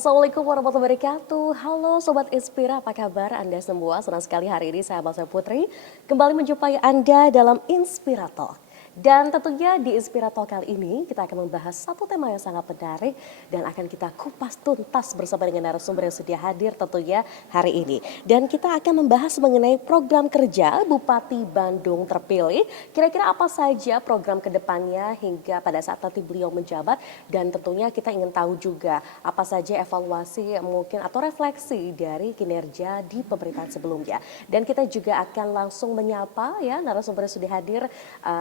Assalamualaikum warahmatullahi wabarakatuh. Halo Sobat Inspira, apa kabar Anda semua? Senang sekali hari ini saya Balsa Putri kembali menjumpai Anda dalam Inspirator. Dan tentunya di Inspirator kali ini kita akan membahas satu tema yang sangat menarik dan akan kita kupas tuntas bersama dengan narasumber yang sudah hadir tentunya hari ini. Dan kita akan membahas mengenai program kerja Bupati Bandung terpilih. Kira-kira apa saja program kedepannya hingga pada saat nanti beliau menjabat, dan tentunya kita ingin tahu juga apa saja evaluasi mungkin atau refleksi dari kinerja di pemerintahan sebelumnya. Dan kita juga akan langsung menyapa ya narasumber yang sudah hadir,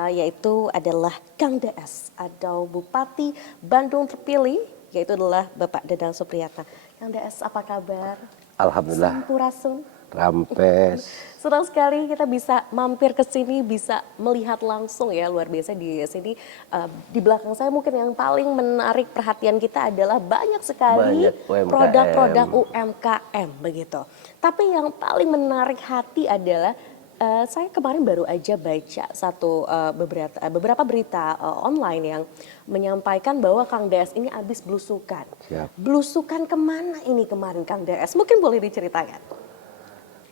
yaitu adalah Kang DS atau Bupati Bandung terpilih, yaitu adalah Bapak Dadang Supriyatna. Kang DS, apa kabar? Alhamdulillah. Sampurasun. Rampes. Senang sekali kita bisa mampir ke sini, bisa melihat langsung ya, luar biasa di sini. Di belakang saya mungkin yang paling menarik perhatian kita adalah banyak sekali produk-produk UMKM begitu. Tapi yang paling menarik hati adalah saya kemarin baru aja baca beberapa berita online yang menyampaikan bahwa Kang DS ini habis belusukan. Siap. Belusukan kemana ini kemarin Kang DS? Mungkin boleh diceritakan.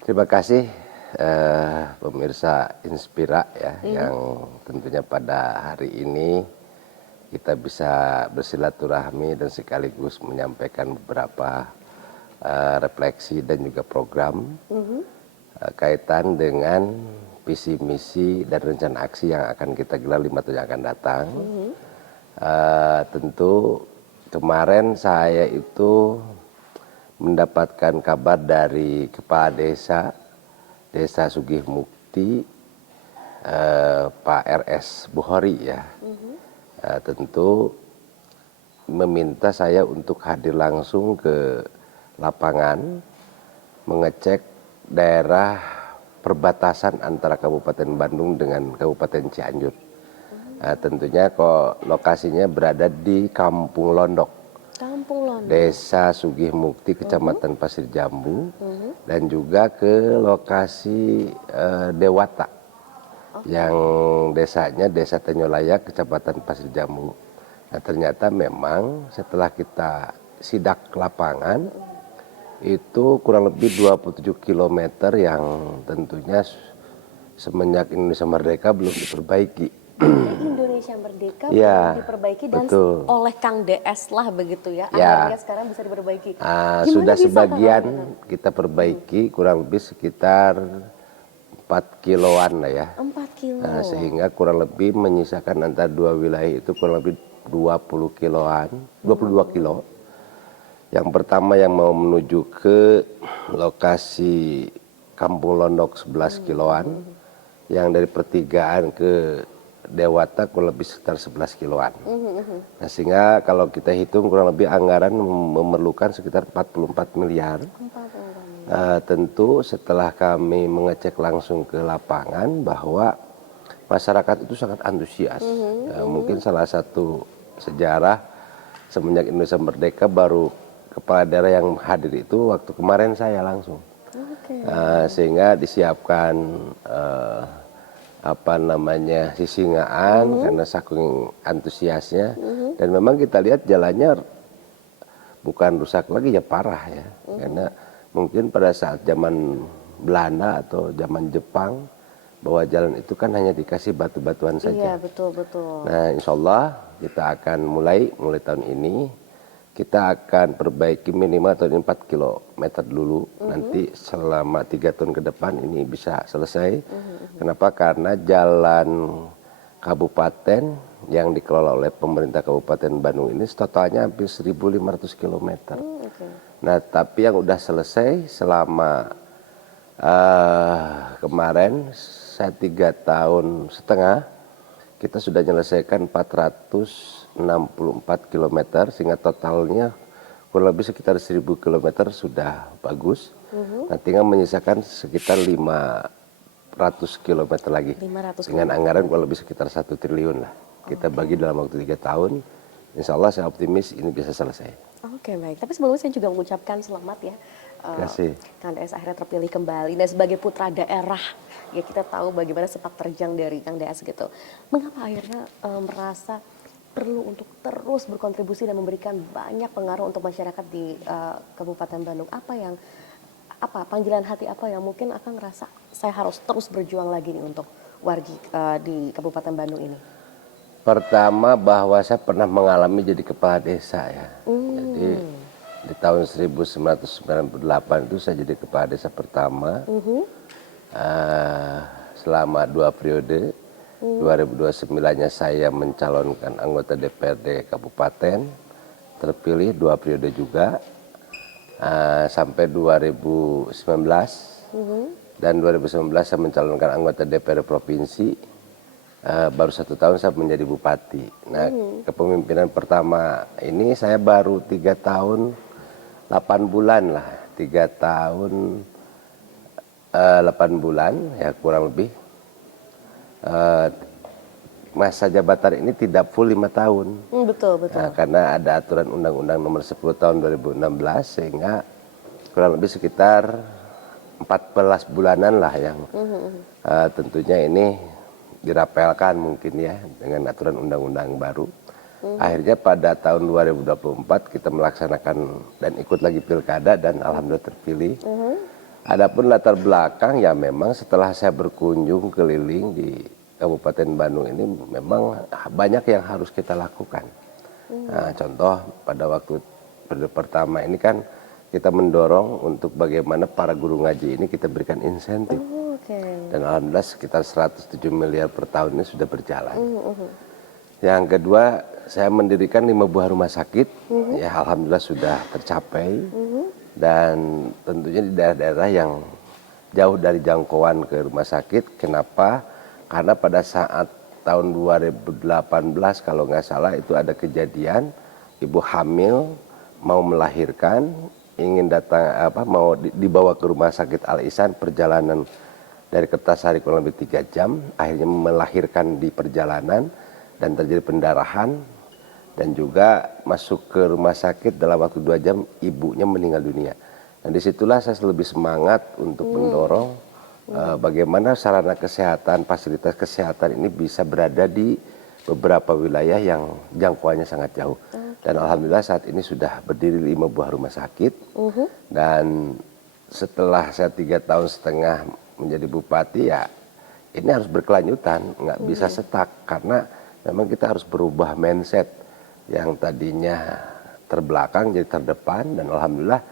Terima kasih pemirsa Inspira ya, yang tentunya pada hari ini kita bisa bersilaturahmi dan sekaligus menyampaikan beberapa refleksi dan juga program kaitan dengan visi misi dan rencana aksi yang akan kita gelar 5 tahun yang akan datang. Tentu kemarin saya itu mendapatkan kabar dari Kepala Desa Sugih Mukti, Pak RS Buhori ya, tentu meminta saya untuk hadir langsung ke lapangan mengecek daerah perbatasan antara Kabupaten Bandung dengan Kabupaten Cianjur. Tentunya kok lokasinya berada di Kampung Londok. Desa Sugih Mukti, Kecamatan Pasir Jambu, dan juga ke lokasi Dewata, yang desanya Desa Tenyolaya, Kecamatan Pasir Jambu. Nah ternyata memang setelah kita sidak lapangan, itu kurang lebih 27 km yang tentunya semenjak Indonesia Merdeka belum diperbaiki. Indonesia Merdeka ya, belum diperbaiki dan betul. oleh Kang DS lah begitu ya, Ya. akhirnya sekarang bisa diperbaiki. Sudah sebagian kita perbaiki, kurang lebih sekitar 4 kiloan lah ya. 4 kilo. Sehingga kurang lebih menyisakan antara dua wilayah itu kurang lebih 20 kiloan, 22 kilo. Yang pertama yang mau menuju ke lokasi Kampung Londok 11 kiloan, yang dari pertigaan ke Dewata kurang lebih sekitar 11 kiloan. Nah, sehingga kalau kita hitung kurang lebih anggaran memerlukan sekitar 44 miliar. Tentu setelah kami mengecek langsung ke lapangan bahwa masyarakat itu sangat antusias. Mungkin salah satu sejarah semenjak Indonesia Merdeka baru kepala daerah yang hadir itu waktu kemarin saya langsung. Sehingga disiapkan sisingaan karena saking antusiasnya, dan memang kita lihat jalannya bukan rusak lagi ya, parah ya, karena mungkin pada saat zaman Belanda atau zaman Jepang bahwa jalan itu kan hanya dikasih batu-batuan saja. Iya, betul. Nah insya Allah kita akan mulai tahun ini kita akan perbaiki minimal tahun 4 km dulu. Nanti selama 3 tahun ke depan ini bisa selesai. Kenapa? Karena jalan kabupaten yang dikelola oleh pemerintah Kabupaten Bandung ini totalnya hampir 1.500 km. Nah tapi yang udah selesai selama kemarin saya 3,5 tahun kita sudah menyelesaikan 464 km, sehingga totalnya kurang lebih sekitar 1.000 km sudah bagus. Nah, tinggal menyisakan sekitar 500 km lagi. 500 dengan anggaran kurang lebih sekitar 1 triliun lah. Kita bagi dalam waktu 3 tahun. Insya Allah saya optimis ini bisa selesai. Oke, baik. Tapi sebelumnya saya juga mengucapkan selamat ya. Kang DS akhirnya terpilih kembali. Dan sebagai putra daerah, ya kita tahu bagaimana sepak terjang dari Kang DS gitu. Mengapa akhirnya merasa perlu untuk terus berkontribusi dan memberikan banyak pengaruh untuk masyarakat di Kabupaten Bandung? Apa panggilan hati apa yang mungkin akan ngerasa saya harus terus berjuang lagi nih untuk wargi di Kabupaten Bandung ini? Pertama bahwa saya pernah mengalami jadi kepala desa ya. Jadi di tahun 1998 itu saya jadi kepala desa pertama. Selama 2 periode. 2029-nya saya mencalonkan anggota DPRD Kabupaten, terpilih 2 periode juga. Sampai 2019. Dan 2019 saya mencalonkan anggota DPRD Provinsi. Baru 1 tahun saya menjadi bupati. Nah, kepemimpinan pertama ini saya baru 3 tahun 8 bulan lah, 3 tahun 8 bulan ya kurang lebih. Masa jabatan ini tidak full 5 tahun. Betul. Nah, karena ada aturan Undang-Undang Nomor 10 Tahun 2016 sehingga kurang lebih sekitar 14 bulanan lah yang tentunya ini dirapelkan mungkin ya dengan aturan undang-undang baru. Akhirnya pada tahun 2024 kita melaksanakan dan ikut lagi pilkada dan alhamdulillah terpilih. Adapun latar belakang ya memang setelah saya berkunjung keliling di Kabupaten Bandung ini memang banyak yang harus kita lakukan. Nah, contoh pada waktu periode pertama ini kan kita mendorong untuk bagaimana para guru ngaji ini kita berikan insentif. Dan alhamdulillah sekitar 107 miliar per tahun ini sudah berjalan. Yang kedua, saya mendirikan 5 buah rumah sakit. Ya alhamdulillah sudah tercapai. Dan tentunya di daerah-daerah yang jauh dari jangkauan ke rumah sakit. Kenapa? Karena pada saat tahun 2018 kalau nggak salah itu ada kejadian ibu hamil mau melahirkan, ingin datang mau dibawa ke rumah sakit Al Ihsan, perjalanan dari Kertasari kurang lebih 3 jam, akhirnya melahirkan di perjalanan dan terjadi pendarahan dan juga masuk ke rumah sakit dalam waktu 2 jam ibunya meninggal dunia. Dan disitulah saya lebih semangat untuk mendorong bagaimana sarana kesehatan, fasilitas kesehatan ini bisa berada di beberapa wilayah yang jangkauannya sangat jauh. Dan alhamdulillah saat ini sudah berdiri 5 buah rumah sakit. Dan setelah saya 3 tahun setengah menjadi bupati ya ini harus berkelanjutan, nggak bisa stuck karena memang kita harus berubah mindset yang tadinya terbelakang jadi terdepan dan alhamdulillah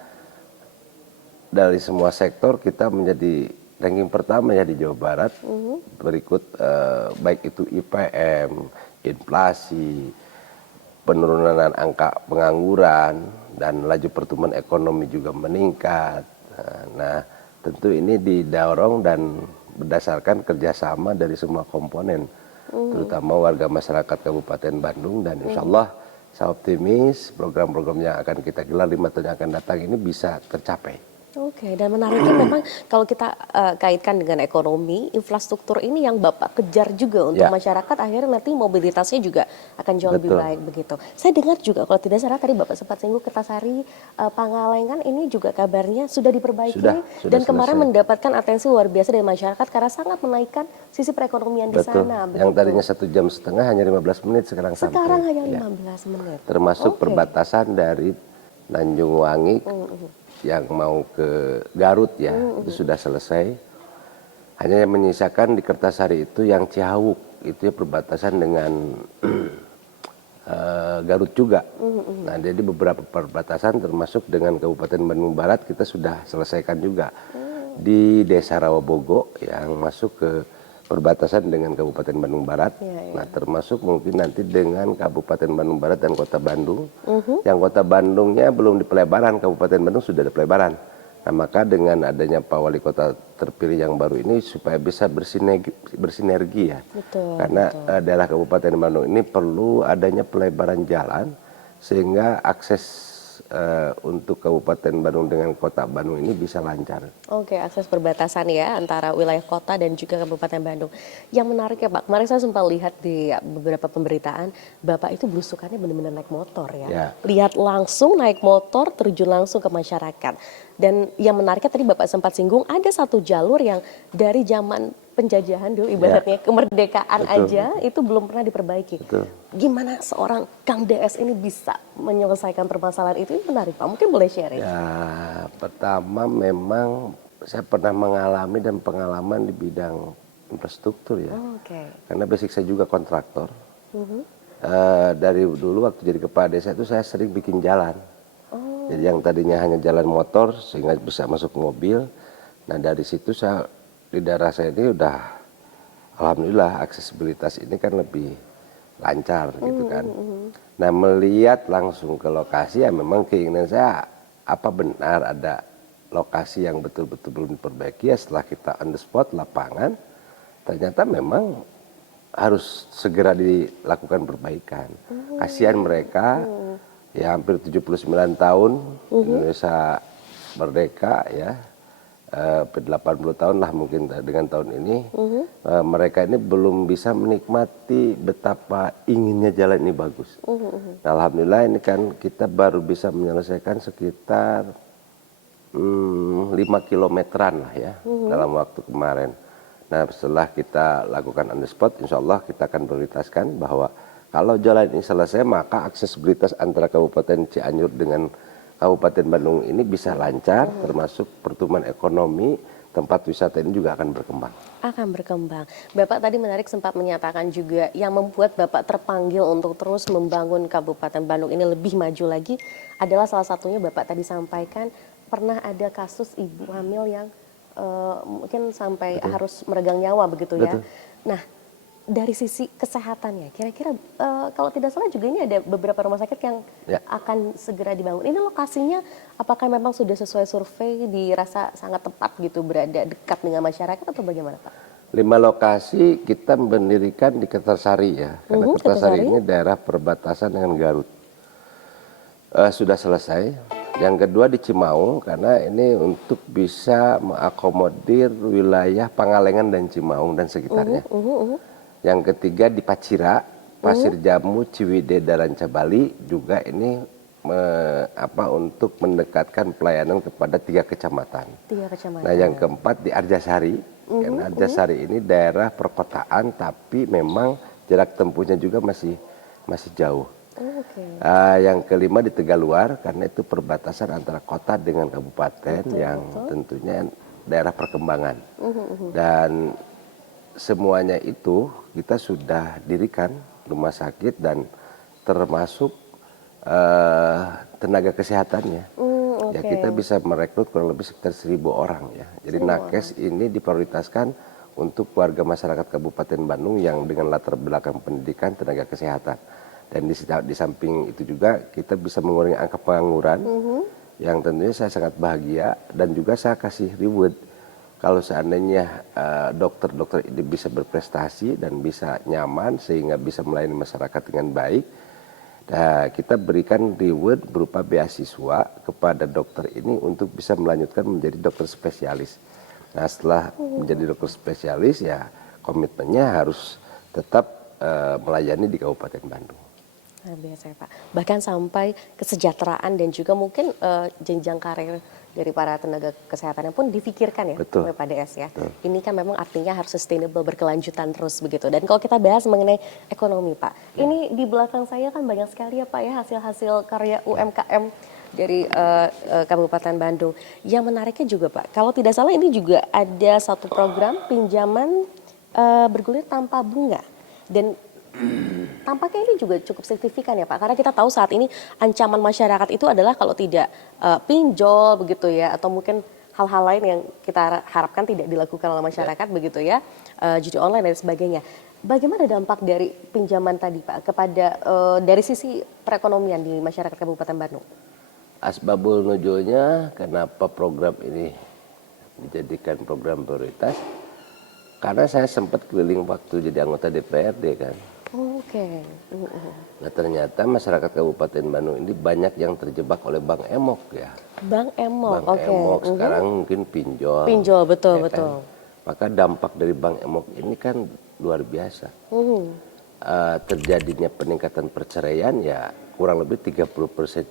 dari semua sektor kita menjadi ranking pertama ya di Jawa Barat. Berikut baik itu IPM, inflasi, penurunan angka pengangguran dan laju pertumbuhan ekonomi juga meningkat. Nah, tentu ini didorong dan berdasarkan kerjasama dari semua komponen, terutama warga masyarakat Kabupaten Bandung dan insya Allah saya optimis program-program yang akan kita gelar 5 tahun yang akan datang ini bisa tercapai. Oke, dan menariknya memang kalau kita kaitkan dengan ekonomi, infrastruktur ini yang Bapak kejar juga untuk masyarakat, akhirnya nanti mobilitasnya juga akan jauh lebih baik begitu. Saya dengar juga kalau tidak salah tadi Bapak sempat singgung Kertasari, Pangalengan ini juga kabarnya sudah diperbaiki sudah dan kemarin selesai. mendapatkan atensi luar biasa dari masyarakat karena sangat menaikkan sisi perekonomian di sana. Yang tadinya 1 jam setengah hanya 15 menit sekarang sampai. Sekarang hanya 15 menit. Termasuk perbatasan dari Tanjung Wangi yang mau ke Garut ya itu sudah selesai. Hanya yang menyisakan di Kertasari itu yang Cihauk itu ya perbatasan dengan Garut juga. Nah jadi beberapa perbatasan termasuk dengan Kabupaten Bandung Barat kita sudah selesaikan juga. Di Desa Rawabogo yang masuk ke perbatasan dengan Kabupaten Bandung Barat. Nah termasuk mungkin nanti dengan Kabupaten Bandung Barat dan Kota Bandung. Yang Kota Bandungnya belum di pelebaran, Kabupaten Bandung sudah ada pelebaran. Nah maka dengan adanya Pak Wali Kota terpilih yang baru ini supaya bisa bersinergi ya. Karena daerah Kabupaten Bandung ini perlu adanya pelebaran jalan sehingga akses untuk Kabupaten Bandung dengan Kota Bandung ini bisa lancar. Oke, akses perbatasan ya antara wilayah kota dan juga Kabupaten Bandung. Yang menarik ya Pak, kemarin saya sempat lihat di beberapa pemberitaan, Bapak itu belusukannya benar-benar naik motor ya. Lihat langsung naik motor, terjun langsung ke masyarakat. Dan yang menariknya tadi Bapak sempat singgung ada satu jalur yang dari zaman penjajahan dulu ibaratnya kemerdekaan Betul, aja itu belum pernah diperbaiki. Betul. Gimana seorang Kang DS ini bisa menyelesaikan permasalahan itu? Ini menarik Pak, mungkin boleh sharing. Ya, pertama memang saya pernah mengalami dan pengalaman di bidang infrastruktur ya. Oke. Karena basic saya juga kontraktor. Dari dulu waktu jadi kepala desa itu saya sering bikin jalan. Jadi yang tadinya hanya jalan motor sehingga bisa masuk mobil. Nah dari situ saya di daerah saya ini udah alhamdulillah aksesibilitas ini kan lebih lancar gitu kan. Nah melihat langsung ke lokasi ya memang keinginan saya apa benar ada lokasi yang betul-betul belum diperbaiki ya setelah kita on the spot lapangan ternyata memang harus segera dilakukan perbaikan. Kasihan mereka ya hampir 79 tahun Indonesia merdeka ya 80 tahun lah mungkin dengan tahun ini mereka ini belum bisa menikmati betapa inginnya jalan ini bagus. Nah, alhamdulillah ini kan kita baru bisa menyelesaikan sekitar 5 kilometeran lah ya dalam waktu kemarin. Nah setelah kita lakukan on the spot insya Allah kita akan prioritaskan bahwa kalau jalan ini selesai maka aksesibilitas antara Kabupaten Cianjur dengan Kabupaten Bandung ini bisa lancar termasuk pertumbuhan ekonomi tempat wisata ini juga akan berkembang. Akan berkembang. Bapak tadi menarik sempat menyatakan juga yang membuat Bapak terpanggil untuk terus membangun Kabupaten Bandung ini lebih maju lagi adalah salah satunya Bapak tadi sampaikan pernah ada kasus ibu hamil yang mungkin sampai harus meregang nyawa begitu ya. Betul. Nah dari sisi kesehatannya kira-kira kalau tidak salah juga ini ada beberapa rumah sakit yang akan segera dibangun. Ini lokasinya apakah memang sudah sesuai survei dirasa sangat tepat gitu berada dekat dengan masyarakat atau bagaimana Pak? 5 lokasi kita mendirikan di Kertasari ya. Karena Kertasari ini daerah perbatasan dengan Garut. Sudah selesai. Yang kedua di Cimaung karena ini untuk bisa mengakomodir wilayah Pangalengan dan Cimaung dan sekitarnya. Yang ketiga di Pacira, Pasir Jamu, Ciwidey, dan Rancabali juga ini untuk mendekatkan pelayanan kepada 3 kecamatan. 3 kecamatan. Nah yang keempat di Arjasari, karena Arjasari ini daerah perkotaan tapi memang jarak tempuhnya juga masih jauh. Yang kelima di Tegaluar karena itu perbatasan antara kota dengan kabupaten yang tentunya daerah perkembangan. Dan semuanya itu kita sudah dirikan rumah sakit dan termasuk tenaga kesehatannya. Ya kita bisa merekrut kurang lebih sekitar 1.000 orang ya. Jadi nakes ini diprioritaskan untuk warga masyarakat Kabupaten Bandung yang dengan latar belakang pendidikan tenaga kesehatan. Dan di samping itu juga kita bisa mengurangi angka pengangguran yang tentunya saya sangat bahagia dan juga saya kasih reward kalau seandainya dokter-dokter ini bisa berprestasi dan bisa nyaman sehingga bisa melayani masyarakat dengan baik. Nah, kita berikan reward berupa beasiswa kepada dokter ini untuk bisa melanjutkan menjadi dokter spesialis. Nah setelah menjadi dokter spesialis ya komitmennya harus tetap melayani di Kabupaten Bandung. Luar biasa ya Pak. Bahkan sampai kesejahteraan dan juga mungkin jenjang karir dari para tenaga kesehatan pun difikirkan ya oleh Pak DS ya. Ini kan memang artinya harus sustainable, berkelanjutan terus begitu. Dan kalau kita bahas mengenai ekonomi Pak, ini di belakang saya kan banyak sekali ya Pak ya hasil-hasil karya UMKM dari Kabupaten Bandung. Yang menariknya juga Pak, kalau tidak salah ini juga ada satu program pinjaman bergulir tanpa bunga. Dan tampaknya ini juga cukup signifikan ya Pak, karena kita tahu saat ini ancaman masyarakat itu adalah kalau tidak pinjol begitu ya, atau mungkin hal-hal lain yang kita harapkan tidak dilakukan oleh masyarakat begitu ya, judi online dan sebagainya. Bagaimana dampak dari pinjaman tadi Pak kepada dari sisi perekonomian di masyarakat Kabupaten Bandung? Asbabul nuzulnya kenapa program ini dijadikan program prioritas? Karena saya sempat keliling waktu jadi anggota DPRD kan. Nah ternyata masyarakat Kabupaten Bandung ini banyak yang terjebak oleh Bank Emok ya. Bank Emok, Bank Emok sekarang mungkin pinjol. Pinjol, betul, ya betul. Kan? Maka dampak dari Bank Emok ini kan luar biasa. Terjadinya peningkatan perceraian ya kurang lebih 30%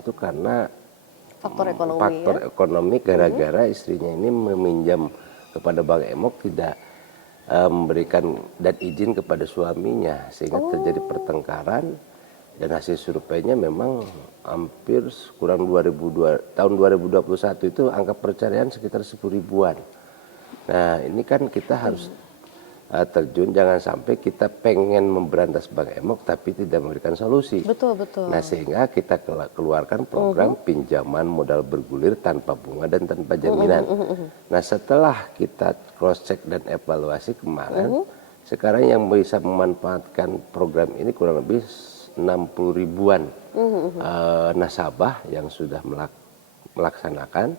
itu karena Faktor ekonomi faktor ya. ekonomi gara-gara istrinya ini meminjam kepada Bank Emok, tidak memberikan dan izin kepada suaminya, sehingga terjadi pertengkaran. Dan hasil surveinya memang hampir kurang tahun 2021 itu angka perceraian sekitar 10 ribuan. Nah ini kan kita harus terjun, jangan sampai kita pengen memberantas Bank Emok tapi tidak memberikan solusi. Betul, betul. Nah sehingga kita keluarkan program pinjaman modal bergulir tanpa bunga dan tanpa jaminan. Nah setelah kita cross check dan evaluasi kemarin, sekarang yang bisa memanfaatkan program ini kurang lebih 60 ribuan nasabah yang sudah melaksanakan.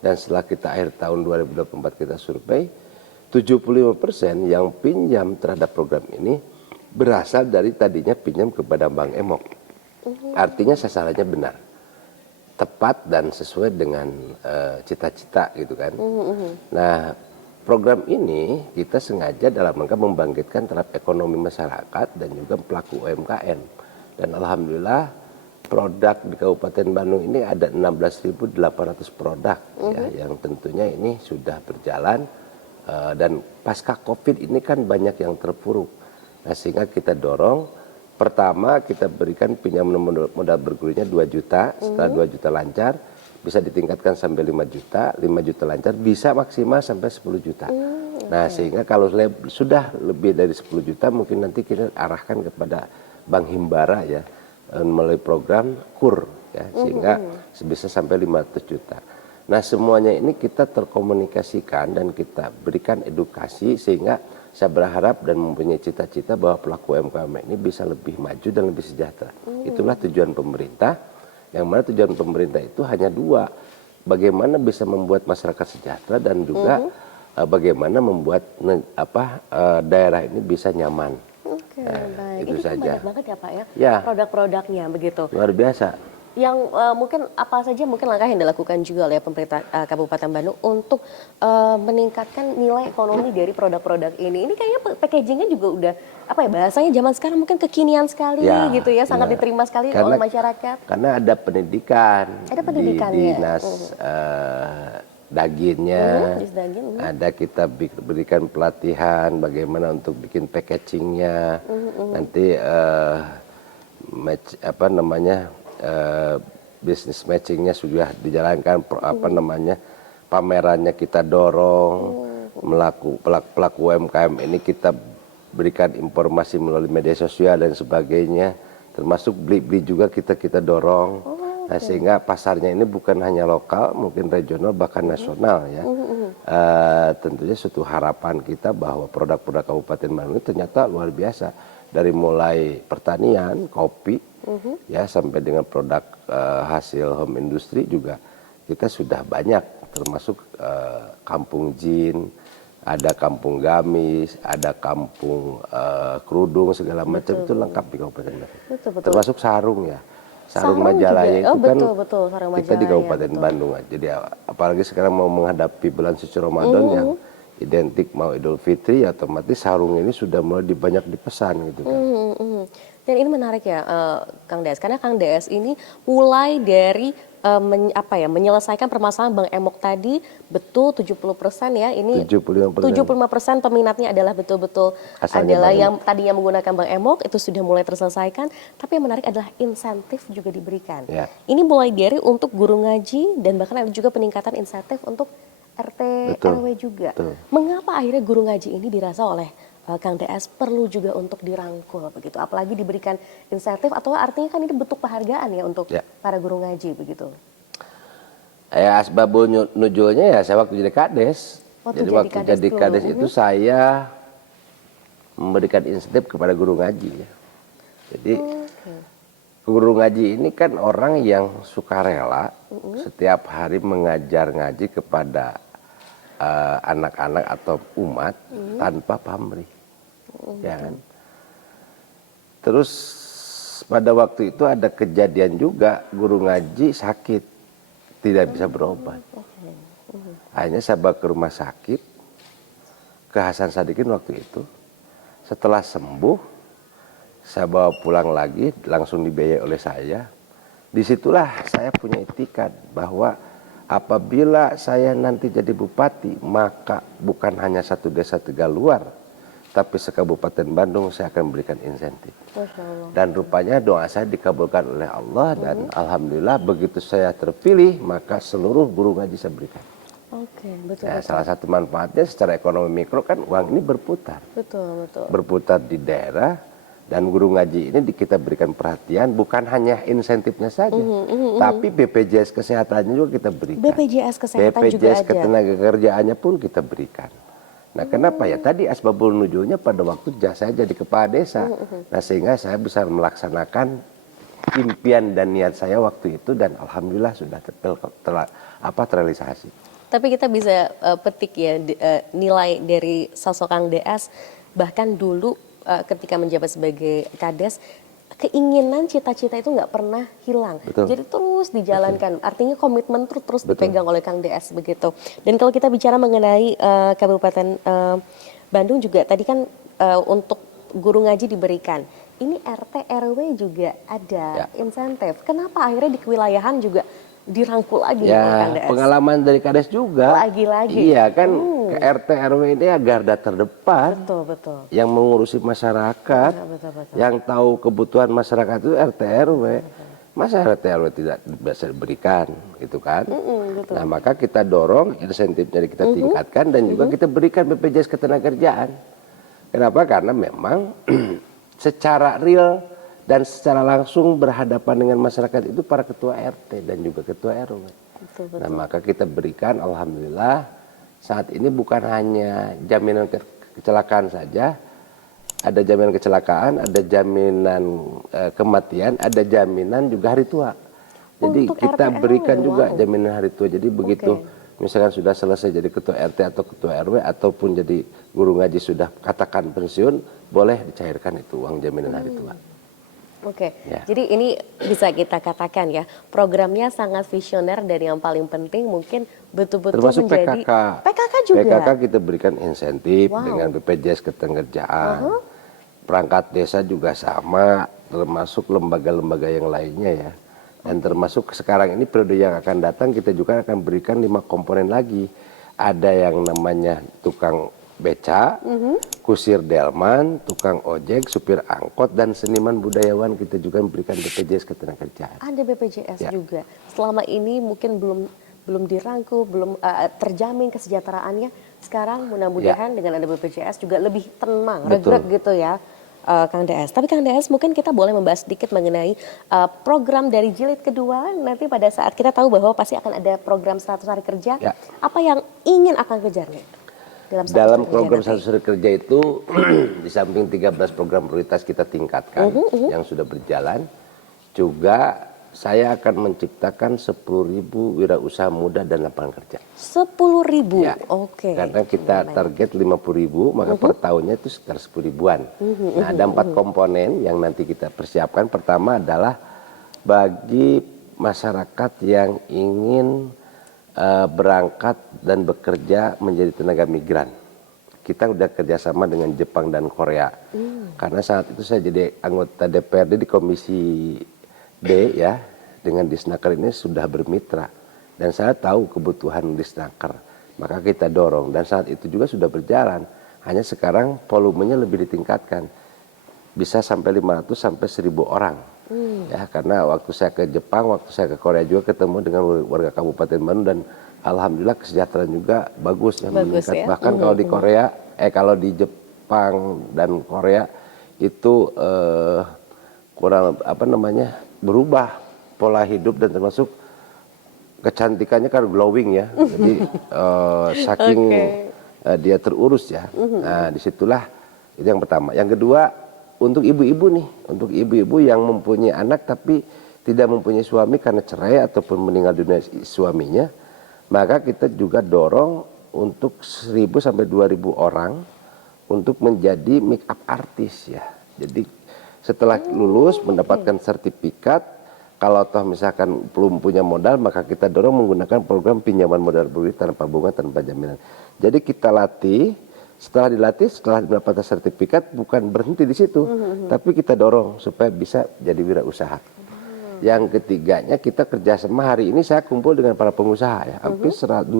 Dan setelah kita akhir tahun 2024 kita survei, 75% yang pinjam terhadap program ini berasal dari tadinya pinjam kepada Bank Emok. Artinya sasarannya benar, tepat dan sesuai dengan cita-cita gitu kan. Nah program ini kita sengaja dalam rangka membangkitkan taraf ekonomi masyarakat dan juga pelaku UMKM. Dan alhamdulillah produk di Kabupaten Bandung ini ada 16.800 produk ya, yang tentunya ini sudah berjalan. Dan pasca COVID ini kan banyak yang terpuruk. Nah sehingga kita dorong, pertama kita berikan pinjaman modal bergulirnya 2 juta, setelah 2 juta lancar bisa ditingkatkan sampai 5 juta, 5 juta lancar bisa maksimal sampai 10 juta. Nah sehingga kalau sudah lebih dari 10 juta mungkin nanti kita arahkan kepada Bank Himbara ya, melalui program KUR ya, sehingga bisa sampai 500 juta. Nah semuanya ini kita terkomunikasikan dan kita berikan edukasi sehingga saya berharap dan mempunyai cita-cita bahwa pelaku UMKM ini bisa lebih maju dan lebih sejahtera. Itulah tujuan pemerintah, yang mana tujuan pemerintah itu hanya 2, bagaimana bisa membuat masyarakat sejahtera dan juga bagaimana membuat daerah ini bisa nyaman. Oke, baik. Itu Ini kan saja. banyak banget ya Pak ya, Ya. produk-produknya begitu. Luar biasa. Yang mungkin apa saja mungkin langkah yang dilakukan juga oleh pemerintah Kabupaten Bandung untuk meningkatkan nilai ekonomi dari produk-produk ini. Ini kayaknya packagingnya juga udah apa ya, bahasanya zaman sekarang mungkin kekinian sekali Ya, gitu ya, sangat ya. diterima sekali oleh masyarakat. Karena ada pendidikan, Ada pendidikannya. di dinas daginnya, ada kita berikan pelatihan bagaimana untuk bikin packagingnya, nanti bisnis matchingnya sudah dijalankan, pamerannya kita dorong, pelaku UMKM ini kita berikan informasi melalui media sosial dan sebagainya, termasuk beli juga kita dorong. Nah, sehingga pasarnya ini bukan hanya lokal, mungkin regional bahkan nasional ya. Tentunya suatu harapan kita bahwa produk-produk Kabupaten Bandung ini ternyata luar biasa, dari mulai pertanian, kopi, ya sampai dengan produk hasil home industry juga kita sudah banyak, termasuk kampung jin, ada kampung gamis, ada kampung kerudung segala macam, itu lengkap di Kabupaten Bandung. Termasuk sarung ya. Sarung Majalaya itu kan sarung kita di Majalaya, Kabupaten Bandung. Jadi apalagi sekarang mau menghadapi bulan suci Ramadan yang identik mau Idul Fitri, ya otomatis sarung ini sudah mulai banyak dipesan gitu kan. Dan ini menarik ya Kang Des, karena Kang Des ini mulai dari menyelesaikan permasalahan Bank Emok tadi, betul 70% ya, ini 75% peminatnya adalah betul-betul adalah yang tadinya menggunakan Bank Emok, itu sudah mulai terselesaikan, tapi yang menarik adalah insentif juga diberikan. Ya. Ini mulai dari untuk guru ngaji dan bahkan ada juga peningkatan insentif untuk RT RW juga. Mengapa akhirnya guru ngaji ini dirasa oleh Kang DS perlu juga untuk dirangkul begitu, apalagi diberikan insentif, atau artinya kan ini bentuk penghargaan ya untuk para guru ngaji begitu? Ya asbabul nuzulnya ya saya waktu jadi kades. Jadi waktu jadi kades itu saya memberikan insentif kepada guru ngaji ya. Jadi guru ngaji ini kan orang yang sukarela setiap hari mengajar ngaji kepada anak-anak atau umat tanpa pamrih, ya kan. Terus pada waktu itu ada kejadian juga guru ngaji sakit, tidak bisa berobat. Akhirnya saya bawa ke rumah sakit, ke Hasan Sadikin waktu itu. Setelah sembuh, saya bawa pulang lagi, langsung dibiayai oleh saya. Disitulah saya punya itikat bahwa apabila saya nanti jadi bupati, maka bukan hanya satu desa Tegaluar, tapi sekabupaten Bandung saya akan berikan insentif. Masya Allah. Dan rupanya doa saya dikabulkan oleh Allah dan alhamdulillah begitu saya terpilih, maka seluruh guru ngaji saya berikan. Oke, betul. Ya, salah satu manfaatnya secara ekonomi mikro kan uang ini berputar. Betul, betul. Berputar di daerah. Dan guru ngaji ini kita berikan perhatian bukan hanya insentifnya saja, tapi BPJS kesehatannya juga kita berikan. BPJS kesehatan juga BPJS ada. ketenaga kerjaannya pun kita berikan. Nah, kenapa ya? Tadi asbabul nuzulnya pada waktu saya jadi kepala desa. Nah, sehingga saya bisa melaksanakan impian dan niat saya waktu itu dan alhamdulillah sudah terrealisasi. Tapi kita bisa petik ya nilai dari sosok Kang DS, bahkan dulu ketika menjabat sebagai Kades, keinginan cita-cita itu nggak pernah hilang. Betul. Jadi terus dijalankan. Betul. Artinya komitmen terus Betul. dipegang oleh Kang DS begitu. Dan kalau kita bicara mengenai Kabupaten Bandung juga tadi kan untuk guru ngaji diberikan. Ini RT RW juga ada insentif. Kenapa akhirnya di kewilayahan juga dirangkul lagi oleh Kang DS? Pengalaman dari Kades juga. Lagi-lagi. Iya kan, RT RW ini garda terdepan. Betul, betul. Yang mengurusi masyarakat, Betul. yang tahu kebutuhan masyarakat itu RT RW. Masa RT RW tidak bisa diberikan, gitu kan? Betul. Nah, maka kita dorong insentifnya kita tingkatkan dan juga kita berikan BPJS ketenagakerjaan. Kenapa? Karena memang secara real dan secara langsung berhadapan dengan masyarakat itu para ketua RT dan juga ketua RW. Betul. Nah, maka kita berikan alhamdulillah saat ini bukan hanya jaminan kecelakaan saja, ada jaminan kecelakaan, ada jaminan kematian, ada jaminan juga hari tua. Jadi Untuk kita RT, berikan RW, juga wow. jaminan hari tua. Jadi begitu misalkan sudah selesai jadi ketua RT atau ketua RW ataupun jadi guru ngaji sudah katakan pensiun, boleh dicairkan itu uang jaminan hari tua. Oke, Ya. jadi ini bisa kita katakan ya, programnya sangat visioner dan yang paling penting mungkin betul-betul Termasuk menjadi PKK juga. PKK kita berikan insentif Wow. dengan BPJS ketenagakerjaan. Perangkat desa juga sama, termasuk lembaga-lembaga yang lainnya ya. Dan termasuk sekarang ini periode yang akan datang kita juga akan berikan 5 komponen lagi. Ada yang namanya tukang beca, kusir delman, tukang ojek, supir angkot, dan seniman budayawan kita juga memberikan BPJS ketenagakerjaan. Ada BPJS Ya. juga. Selama ini mungkin belum dirangkul, belum terjamin kesejahteraannya. Sekarang mudah-mudahan dengan ada BPJS juga lebih tenang, Betul. regrek gitu ya. Kang DS. Tapi Kang DS mungkin kita boleh membahas sedikit mengenai program dari jilid kedua. Nanti pada saat kita tahu bahwa pasti akan ada program 100 hari kerja. Ya. Apa yang ingin akan kejarnya? Dalam program 100 hari kerja itu di samping 13 program prioritas kita tingkatkan yang sudah berjalan, juga saya akan menciptakan 10.000 wirausaha muda dan lapangan kerja. 10.000. Ya, Oke. karena kita target 50.000, maka per tahunnya itu sekitar 10.000-an. Nah, ada 4 komponen yang nanti kita persiapkan. Pertama adalah bagi masyarakat yang ingin berangkat dan bekerja menjadi tenaga migran. Kita udah kerjasama dengan Jepang dan Korea. Karena saat itu saya jadi anggota DPRD di Komisi D ya, dengan Disnaker ini sudah bermitra. Dan saya tahu kebutuhan Disnaker. Maka kita dorong dan saat itu juga sudah berjalan. Hanya sekarang volumenya lebih ditingkatkan. Bisa sampai 500 sampai 1.000 orang. Ya, karena waktu saya ke Jepang, waktu saya ke Korea juga ketemu dengan warga Kabupaten Bandung dan alhamdulillah kesejahteraan juga bagus ya, meningkat. Ya? Bahkan kalau di Korea, kalau di Jepang dan Korea itu kurang berubah pola hidup dan termasuk kecantikannya kan glowing ya. Jadi saking dia terurus ya. Nah, disitulah itu yang pertama. Yang kedua, untuk ibu-ibu nih, untuk ibu-ibu yang mempunyai anak tapi tidak mempunyai suami karena cerai ataupun meninggal dunia suaminya, maka kita juga dorong untuk 1.000 sampai 2.000 orang untuk menjadi make up artis ya. Jadi setelah lulus mendapatkan sertifikat, kalau toh misalkan belum punya modal, maka kita dorong menggunakan program pinjaman modal beli tanpa bunga, tanpa jaminan. Jadi kita latih. Setelah dilatih, setelah mendapatkan sertifikat, bukan berhenti di situ, tapi kita dorong supaya bisa jadi wirausaha. Yang ketiganya kita kerjasama hari ini saya kumpul dengan para pengusaha ya, hampir 200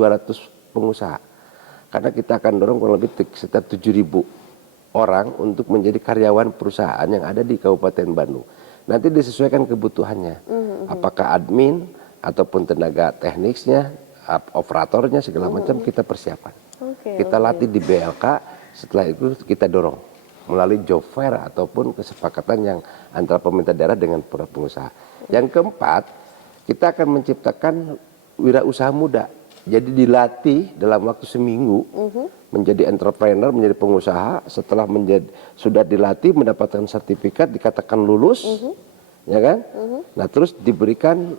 pengusaha. Karena kita akan dorong kurang lebih sekitar 7.000 orang untuk menjadi karyawan perusahaan yang ada di Kabupaten Bandung. Nanti disesuaikan kebutuhannya. Apakah admin ataupun tenaga teknisnya, operatornya segala macam kita persiapkan. Kita latih di BLK, setelah itu kita dorong melalui job fair ataupun kesepakatan yang antara pemerintah daerah dengan para pengusaha. Yang keempat, kita akan menciptakan wirausaha muda. Jadi dilatih dalam waktu seminggu menjadi entrepreneur, menjadi pengusaha. Setelah sudah dilatih, mendapatkan sertifikat, dikatakan lulus, ya kan? Nah terus diberikan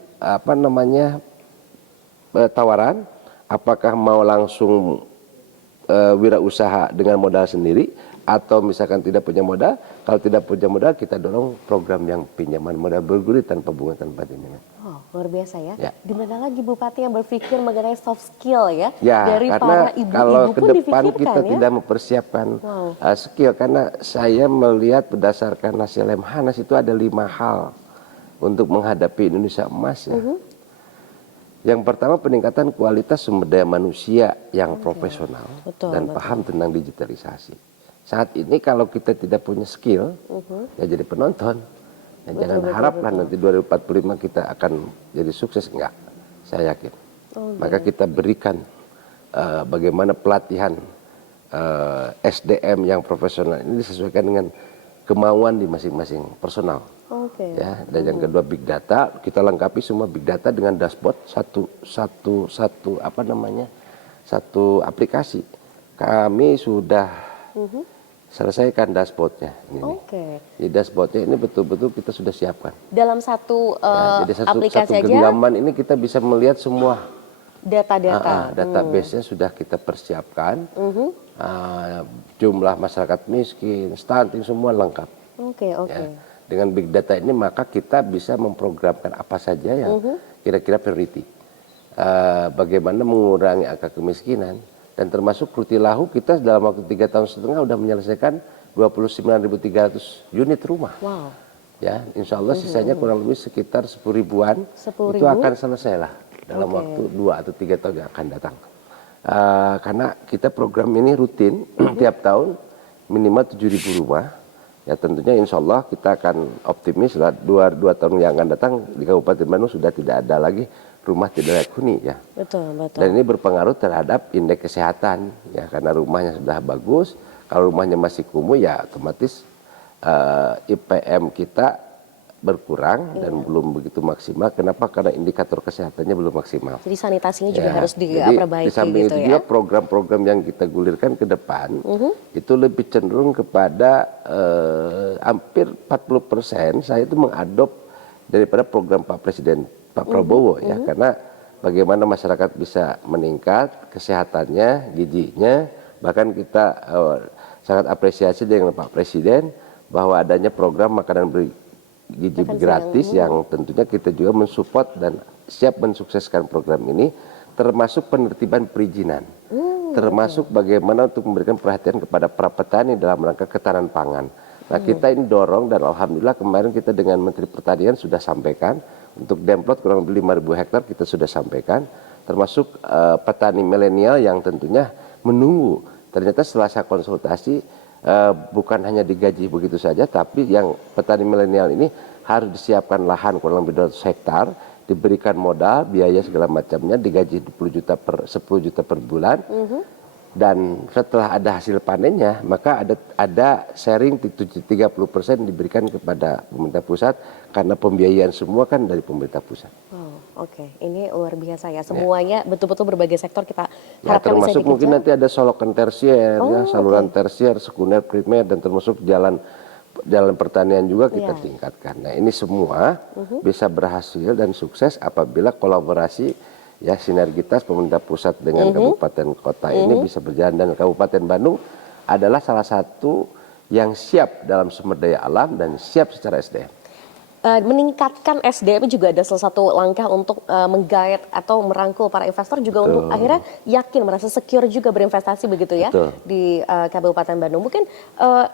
tawaran, apakah mau langsung wirausaha dengan modal sendiri, atau misalkan tidak punya modal. Kalau tidak punya modal, kita dorong program yang pinjaman modal bergulir tanpa bunga, tanpa jaminan. Wow, luar biasa ya. Ya. Di mana lagi Bupati yang berpikir mengenai soft skill ya? Ya, Dari karena para ibu-ibu kalau pun ke depan difikirkan kita ya? tidak mempersiapkan skill, karena saya melihat berdasarkan hasil Lemhanas itu ada 5 hal untuk menghadapi Indonesia emas ya. Yang pertama, peningkatan kualitas sumber daya manusia yang profesional dan paham tentang digitalisasi. Saat ini kalau kita tidak punya skill, ya jadi penonton. Ya jangan haraplah nanti 2045 kita akan jadi sukses, enggak. Saya yakin. Maka kita berikan bagaimana pelatihan SDM yang profesional ini disesuaikan dengan kemauan di masing-masing personal. Ya, dan yang kedua big data, kita lengkapi semua big data dengan dashboard satu aplikasi. Kami sudah selesaikan dashboardnya. Di dashboardnya ini betul-betul kita sudah siapkan. Dalam satu jadi aplikasi satu aja. genggaman ini kita bisa melihat semua Data-data. database-nya sudah kita persiapkan. Jumlah masyarakat miskin, stunting semua lengkap. Ya. Dengan big data ini maka kita bisa memprogramkan apa saja yang kira-kira priority. Bagaimana mengurangi angka kemiskinan. Dan termasuk Rutilahu kita dalam waktu 3,5 tahun sudah menyelesaikan 29.300 unit rumah. Wow. Ya, insya Allah sisanya kurang lebih sekitar 10.000-an. Itu akan selesai lah dalam waktu 2 atau 3 tahun yang akan datang. Karena kita program ini rutin tiap tahun minimal 7.000 rumah. Ya tentunya insya Allah kita akan optimis lah 2 tahun yang akan datang di Kabupaten Bandung sudah tidak ada lagi rumah tidak layak huni ya. Betul. Dan ini berpengaruh terhadap indeks kesehatan ya, karena rumahnya sudah bagus. Kalau rumahnya masih kumuh ya otomatis IPM kita berkurang dan belum begitu maksimal. Kenapa? Karena indikator kesehatannya belum maksimal. Jadi sanitasinya juga Ya, harus jadi diperbaiki di samping gitu itu ya. juga program-program yang kita gulirkan ke depan itu lebih cenderung kepada hampir 40% saya itu mengadop daripada program Pak Presiden Pak Prabowo ya, karena bagaimana masyarakat bisa meningkat kesehatannya, gizinya, bahkan kita sangat apresiasi dengan Pak Presiden bahwa adanya program makanan bergizi gratis yang tentunya kita juga mensupport dan siap mensukseskan program ini, termasuk penertiban perizinan, termasuk bagaimana untuk memberikan perhatian kepada para petani dalam rangka ketahanan pangan. Nah kita ini dorong dan alhamdulillah kemarin kita dengan Menteri Pertanian sudah sampaikan untuk demplot kurang lebih 5.000 hektar kita sudah sampaikan, termasuk petani milenial yang tentunya menunggu. Ternyata setelah saya konsultasi bukan hanya digaji begitu saja, tapi yang petani milenial ini harus disiapkan lahan kurang lebih 200 hektar, diberikan modal, biaya segala macamnya, digaji 10 juta per bulan. Dan setelah ada hasil panennya, maka ada sharing 30% diberikan kepada pemerintah pusat karena pembiayaan semua kan dari pemerintah pusat. Ini luar biasa ya. Semuanya betul-betul berbagai sektor kita harapkan bisa termasuk mungkin nanti ada solokan tersier, saluran tersier, sekunder, primer, dan termasuk jalan pertanian juga kita tingkatkan. Nah ini semua bisa berhasil dan sukses apabila kolaborasi ya sinergitas pemerintah pusat dengan kabupaten kota ini bisa berjalan, dan Kabupaten Bandung adalah salah satu yang siap dalam sumber daya alam dan siap secara SDM. meningkatkan SDM juga ada salah satu langkah untuk menggait atau merangkul para investor juga untuk akhirnya yakin merasa secure juga berinvestasi begitu ya di Kabupaten Bandung. Mungkin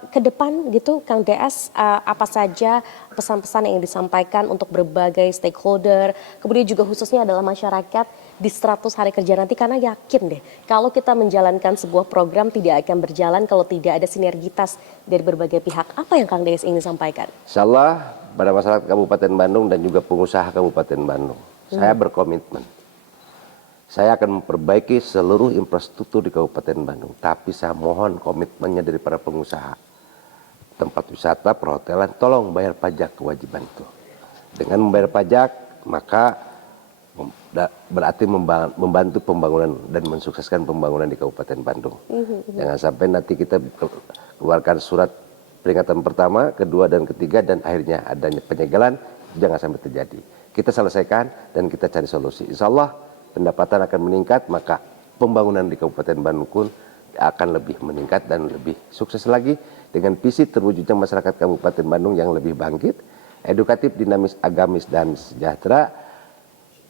ke depan gitu Kang DS apa saja pesan-pesan yang disampaikan untuk berbagai stakeholder, kemudian juga khususnya adalah masyarakat di 100 hari kerja nanti, karena yakin deh kalau kita menjalankan sebuah program tidak akan berjalan kalau tidak ada sinergitas dari berbagai pihak. Apa yang Kang DS ingin sampaikan? Insyaallah pada masyarakat Kabupaten Bandung dan juga pengusaha Kabupaten Bandung, saya berkomitmen. Saya akan memperbaiki seluruh infrastruktur di Kabupaten Bandung, tapi saya mohon komitmennya dari para pengusaha. Tempat wisata, perhotelan, tolong bayar pajak kewajiban itu. Dengan membayar pajak, maka berarti membantu pembangunan dan mensukseskan pembangunan di Kabupaten Bandung. Jangan sampai nanti kita keluarkan surat peringatan pertama, kedua, dan ketiga, dan akhirnya adanya penyegelan, jangan sampai terjadi. Kita selesaikan dan kita cari solusi. Insya Allah pendapatan akan meningkat, maka pembangunan di Kabupaten Bandung pun akan lebih meningkat dan lebih sukses lagi dengan visi terwujudnya masyarakat Kabupaten Bandung yang lebih bangkit, edukatif, dinamis, agamis, dan sejahtera,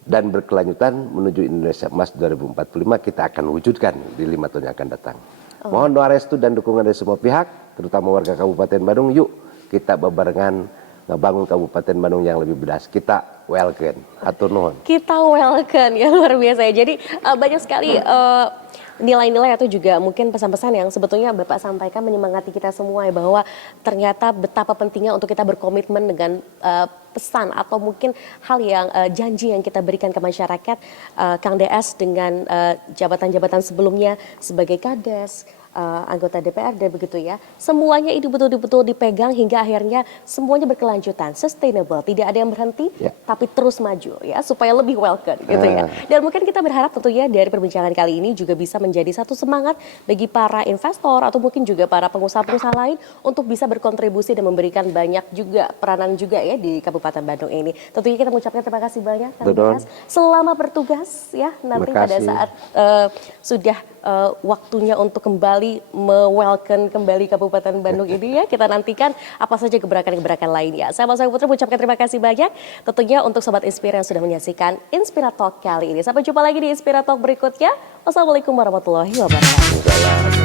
dan berkelanjutan menuju Indonesia Emas 2045 kita akan wujudkan di 5 tahun yang akan datang. Mohon doa restu dan dukungan dari semua pihak, terutama warga Kabupaten Bandung. Yuk kita bebarengan ngebangun Kabupaten Bandung yang lebih bedas. Kita welcome, atur nuhun. Kita welcome ya, luar biasa ya. Jadi banyak sekali nilai-nilai atau juga mungkin pesan-pesan yang sebetulnya Bapak sampaikan menyemangati kita semua ya, bahwa ternyata betapa pentingnya untuk kita berkomitmen dengan pesan atau mungkin hal yang janji yang kita berikan ke masyarakat. Kang DS dengan jabatan-jabatan sebelumnya sebagai Kades, anggota DPRD begitu ya. Semuanya itu betul-betul dipegang hingga akhirnya semuanya berkelanjutan, sustainable, tidak ada yang berhenti, tapi terus maju ya supaya lebih welcome gitu ya. Dan mungkin kita berharap tentunya dari perbincangan kali ini juga bisa menjadi satu semangat bagi para investor atau mungkin juga para pengusaha-pengusaha lain untuk bisa berkontribusi dan memberikan banyak juga peranan juga ya di Kabupaten Bandung ini. Tentunya kita mengucapkan terima kasih banyak Kang DS. Selamat bertugas ya nanti pada saat sudah waktunya untuk kembali me-welcome kembali Kabupaten Bandung ini ya. Kita nantikan apa saja gebrakan-gebrakan lainnya. Saya Mas Putri mengucapkan terima kasih banyak tentunya untuk Sobat Inspira yang sudah menyaksikan Inspira Talk kali ini. Sampai jumpa lagi di Inspira Talk berikutnya. Wassalamualaikum warahmatullahi wabarakatuh.